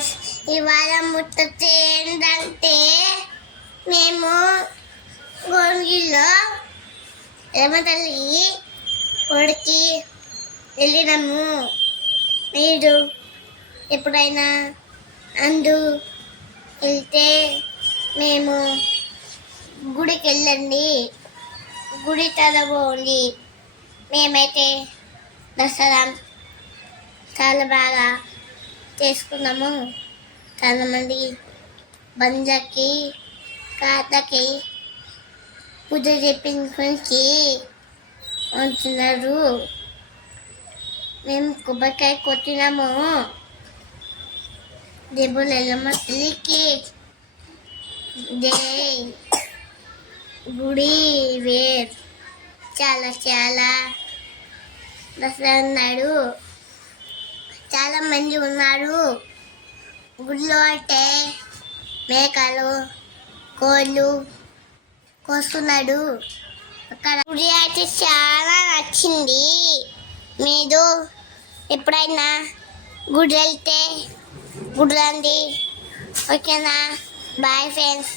Friends, ఇవాళ ముచ్చట ఏంటంటే మేము గోంగిలో ఎర్రమతల్లి కొడికి వెళ్ళినాము. మీరు ఎప్పుడైనా అందు వెళ్తే మేము గుడికి వెళ్ళండి, గుడి చాలా బాగుంది. మేమైతే దసరా చాలా బాగా చేసుకున్నాము. చాలామంది బంజాకి కాతకి పూజ చెప్పించుకొని ఉంటున్నారు. మేము కొబ్బరికాయ కొట్టినాము. దేవుళ్ళ ఎల్లమ్మ తల్లికి జై. గుడి వేర్ చాలా చాలా దసరా ఉన్నాడు. చాలా మంది ఉన్నారు గుడిలో. అంటే మేకలు కోళ్ళు కోస్తున్నాడు. అక్కడ గుడి అయితే చాలా నచ్చింది. మీరు ఎప్పుడైనా గుడి వెళ్తే గుడి రండి. ఓకేనా? Bye friends.